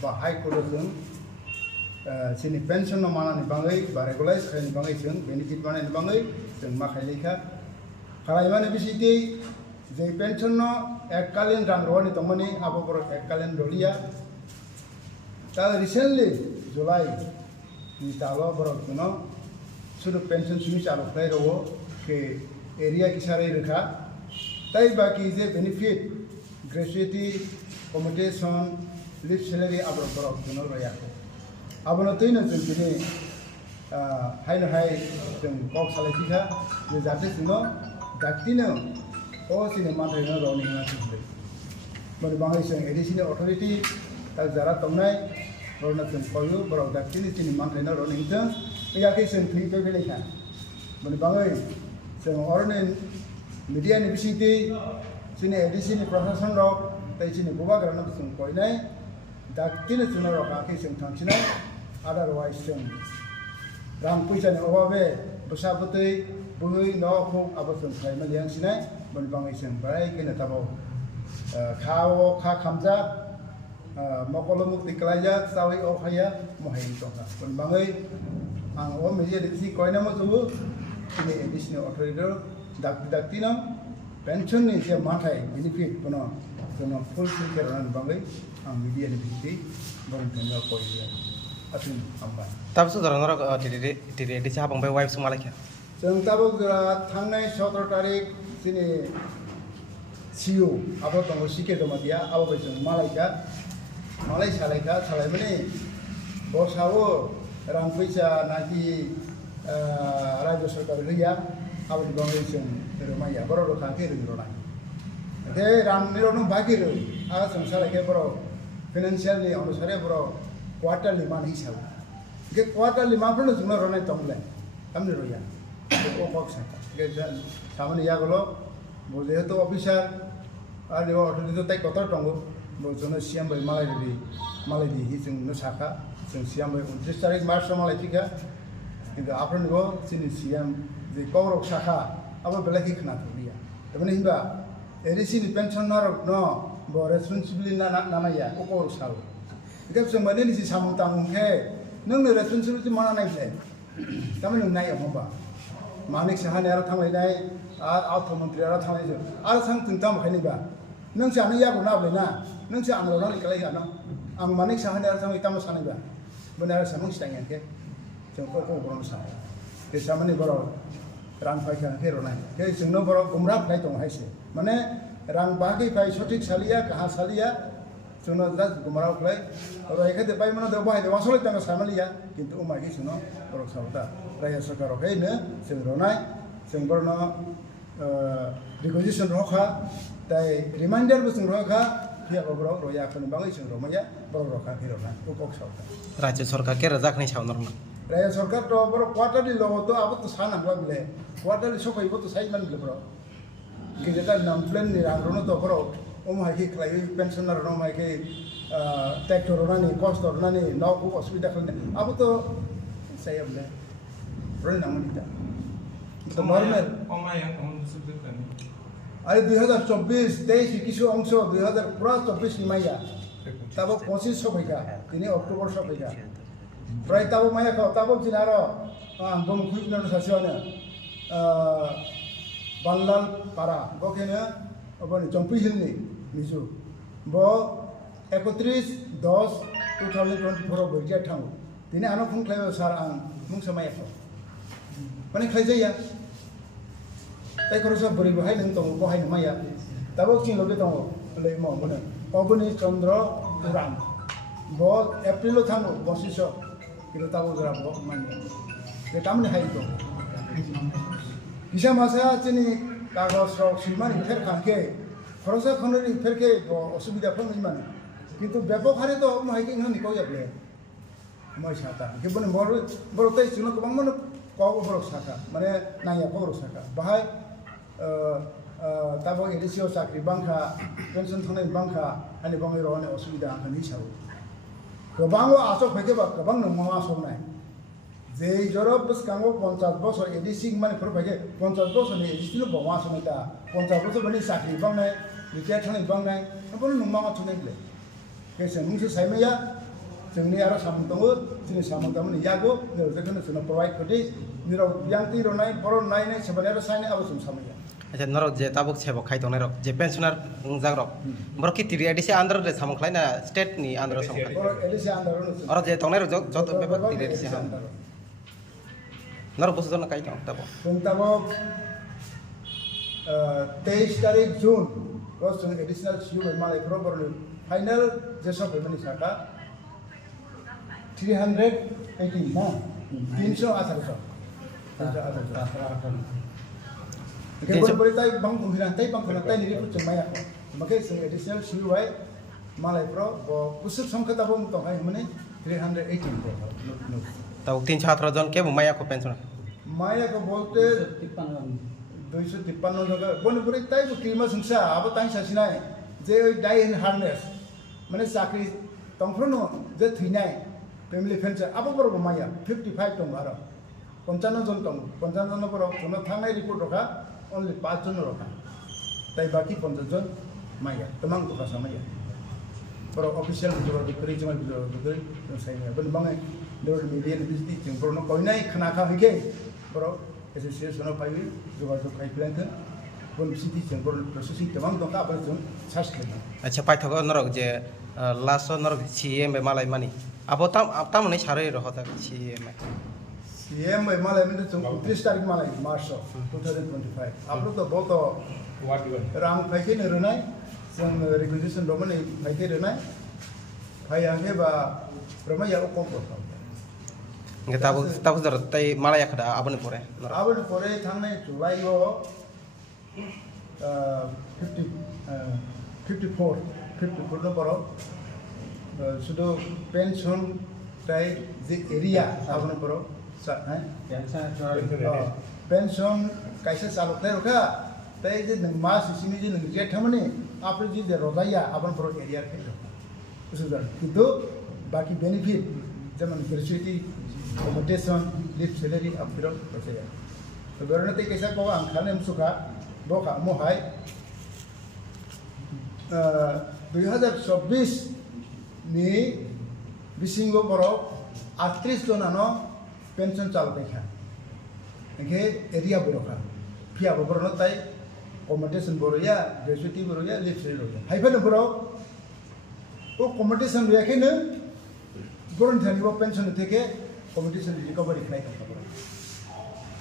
ba high court जों sini pension no mana ni bangai ba regularize khai ni bangai जों benefit mana ni bangai जों ma khai lekha khalai mane bisiti je pension no ekkalin rang ro ni tongmani abo bor ekkalin rolia ta recently July ni talo bor kuno sudu pension sumi chalo khai ro ke area ki sare rekha tai baki je benefit gratuity accommodation leave salary abo bor kuno ro ya abono toino जों दिनै हायनो हाय जों कक सालायथिखा जे जाहाथे जोङो दाक्तिनो अ सिने मानथायनो रनि होना थिखलै मने बाङै जों एडिशनल अथॉरिटी ता जारा तंनाय रना जों कयो बराव दाक्तिनि सिने मानथायनो रनि जों याखै जों थैपे बेलेखा मने बाङै जों अरने मीडिया नि बिसिति सिने एडिशनल प्रशासन रक ताइ सिने गोबा ग्राना जों कयनाय दाक्तिनो जों रकाखै जों थांसिनाय otherwise जों रां पैसानि अभाबे बसाबतै बुयै नखौ आबोजों खायमा लियांसिनाय मोनबाङै जों बाय केने ताबाव खाओ खा खामजा मकलमुक दिक्लायजा सावै अखाया मोहायनि दंगा मोनबाङै आं अ मेजेलिटी कयना मजुबु दिनै एडिशनल अथॉरिटी दाक्तिनो पेन्शननि जे माथाय बेनिफिट कोन जों फुलफिल केरनानै बाङै आं मीडियानि बिसिति बरनथनो कययो Tapi saudara orang di Sabang by wife semua lagi. जों ताबो थांनाय 17 तारिख सिनि सिउ आबो दङ सिके दमादिया आबो जों मालायका मालाय सालायका सालायमाने बसावो रां फैसा नाकि राज्य सरकार होया आबो दङ जों रमाया बर' रखाखै रोंनाय दे रां निरनो बागि रो आ जों सालायके बर' फाइनान्शियली अनुसारे बर' quarterly man hisab ke quarterly ma phone jungna ronai tomle amne roya o box ke samane ya golo bo jehetu officer ar jo authority tai kotor tongo bo jono siam bai malai di hi jung no saka jung siam bai 29 tarik march malai tika কিন্তু আপন গো চিনি CM যে কৌরক শাখা আবার বেলাকি খনা থলিয়া তবে Hiba এরিসিনি pensioner ন ব responsibility না নামাইয়া ও কৌরক সাল Because somebody is some tongue hair, no responsibility mana naik. Kami nungai apa? Manik sahan era thamai nai, out of Montreal era thamai. Al sang tuntam kaniba. Nung sa anu ya guna bena, nung sa anu orang ikalai ano. Ang manik sahan era thamai tamu saniba. Benar samung setengah ke. Jengko ko kurang sah. Ke samani baro rang pai kan ke ronai. Ke jengno baro gumrap nai tong haise. Mane rang bagi pai sotik salia kahas salia. Suno das gumrau klai oro ekate pai mana do bai do wasole tanga samalia kintu umagi suno borok sabta raya sarkar okai ne sing ronai sing borno requisition rokha tai reminder bu sing rokha pia borok roya kon bangai sing romaya borok rokha kirona ukok sabta Raja Sorka ke razak ni chau normal raya sarkar to borok quarterly lo to abot to sana bile quarterly sokai bo to sai man bile borok gejeta nam plan ni rangrono to borok Omahki klai pensioner omahki tractor nani cost nani naku asubida khalne abu to saya bole role namun kita itu normal omah yang sebutkan ari 2024 23 কিছু অংশ 2024 নিমাইয়া তাবো 25 সবাইকা তিনি October সবাইকা প্রায় তাবো মাইয়া তাবো জিনার bomb খুইনার সাসিওনে বাংলাল পারা বকেনে अपने चंपी हिलनी निजु बो 31/10/2024 बर्जिया थांगो दिनै आनो फुं खालायबो सार आं मुं समाय माने खायजाया ताइ खरसा बोरै बहाय नों दङ बहाय नमाया दाबो किं लगे दङ ले म मोने अबनि चंद्र उराम बो एप्रिल थांगो बसिस किलो ताबो जरा बो माने जे तामने हाय दङ किसा मासा चिनि कागज रक सिमानि फेर खांके खरसा खननि फेरके असुबिदा फंनि माने किन्तु व्यापक हारे तो माइकिं हनि को याबले मै साता के बने बर तै सुनो गोबां माने काव बर साका माने नाया बर साका बाहाय ताबो एडिसिओ साख्रि बांखा पेन्सन थानाय बांखा हानि बाङै रहने असुबिदा हानि साव गोबां आसक फैकेबा गोबां नङा संनाय जे जरब बसकांगो 50 বছর एडिसिंग माने फोर फैके 50 বছরनि एडिसिल बवा समेता 50 বছর बनि साख्रि बांनाय रिटायर थानाय बांनाय अपन नङा थुनायले केसे मुंसे साइमैया जोंनि आरो सामों दङ जोंनि सामों दामोन यागो नोजोरखौनो जोंनो प्रभाइड करि निराव यांति रनाय बर' नायनाय सेबानाय आरो सायनाय आबो जों सामोया अच्छा नरक जे ताबुक छेबो खाइथोंनाय रक जे पेन्सनार जाग्रक बर कि तिरि एडिसे आन्ध्र दे सामख्लाय ना स्टेट नि आन्ध्र सामख्लाय बर' एडिसे आन्दारो और जे तंनाय रक जत बेबा तिरि एडिसे हाम नरक बसु जन काइथों ताबो जों ताबो 23 तारिख जुन रस जों एडिशनल सिउ मालाय प्र बर फाइनल जे सब बेमनि साका 318 ना 318 Kebun berita bang penghilang ni pun cuma ya, makanya sing additional siu ay malay pro, usap sangka tabung tong ay mana 318 pro. ताऊ 3 जन के माया को पेंशन Maya ko bolte 253 जगह बन berita itu kima sungsa, apa tanya sasinai, je die in harness, mana sakri tongfrono je thinai, family friends, apa baru Maya 55 tong baru, 55 John tong, 55 John baru, cuma thangai report roka. Only 5 জন রকা তাই বাকি 50 জন মাইয়া तमाम को भाषा माइया पर official जो बिक्री जो बिक्री साइना बन बांगे लेवल मीडिया बिजली जों बरनो कइनाय खोनाखा हैके पर एसोसिएशन अफ फाइव जो खाइप्लान थ बन सिटी जों बर प्रोसेसिंग तमाम दंका अब जों सार्च खालामो अच्छा पाइथको नरक जे लास्ट नरक सीएम मालाय मानि अब ताम नै सारै रहता सीएम CM मालाय में तो 29 तारीख मालाय मार्च 2025 आप लोग तो बहुत रांग फाइके न रनाय जों रिक्वेजिशन दमन फाइके रनाय फायाखे बा प्रमाया ओ कम करता nge tabu jar tai malaya khada abone pore थांनाय July 54 no boro sudo pension tai जे एरिया abone poro पेंशन कैसे चालू थे रखा तय जे मास इसीने जे जेठ हमने आप जी जे रोजाया अपन पर एरिया के उसुदर किंतु बाकी बेनिफिट जमन ग्रेजुएटी अकोमोडेशन लिव सैलरी अब फिर होते हैं तो बेरनते कैसा को आंखाने मुसुका बोका मोहाय 2024 नि बिसिंगो बरो 38 जनानो पेंशन चालू देखा इनके एरिया बरोखा फिया बरोनो ताई अकोमोडेशन बरोया ग्रेजुएटी बरोया लिव सैलरी बरोया हाइफेन बरो वो अकोमोडेशन रेखे न बरोन थानी वो पेंशन थे अकोमोडेशन रिकवरी खाई था बरो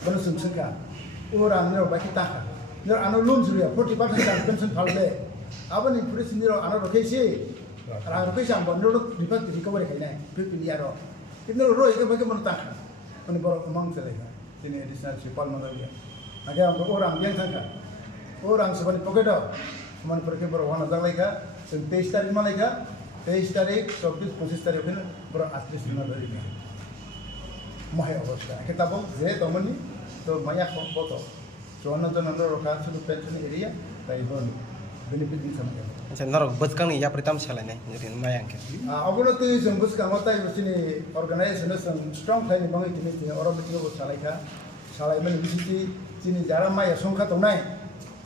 बरो सुनसका वो रामने रो बाकी ताका नर आनो लोन जुरिया 40% पेंशन फालले अब नि पुलिस निरो आनो रखेसी रां रखेसी हम बनो रिकवरी खाई ना 50 यारो कितने रो एक बाकी मन ताका मन बरो उमंग चलेगा जिने एडिशनल सिपाल मंगलिया आगे हम तो राम yang थाका वो राम सबनि पकेटो मन पर के बरो वाना जालाइका 23 तारिख मालाइका 23 तारिख 24 25 तारिख में बरो 38 दिन धरि महे अवस्था किताबो जे तमनि तो माया को फोटो 54 जन अंदर रखा सुदु पेंशन एरिया ताइ बन बेनिफिट दिन समय अच्छा नरक बचकांग या परिताम छलायनाय जरि माया अंके अबनति जों बचकांग ताइ बसिनि अर्गानाइजेशन जों स्ट्रंग थाइनि बाङै दिनै अरबिटिनो छलायखा छलायमोन बिसिति जिनि जारा माया संखा दंनाय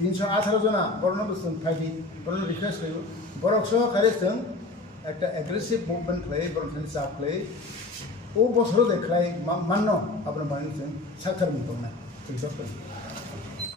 318 जना बरनो बसुन फाइदि बरनो रिक्वेस्ट कयो बरकसो खाले जों একটা एग्रेसिव मूवमेंट खालाय बरनो साफ खालाय ओ बसरो देखलाय माननो आपण मानिजों साखार मुतोना जों सब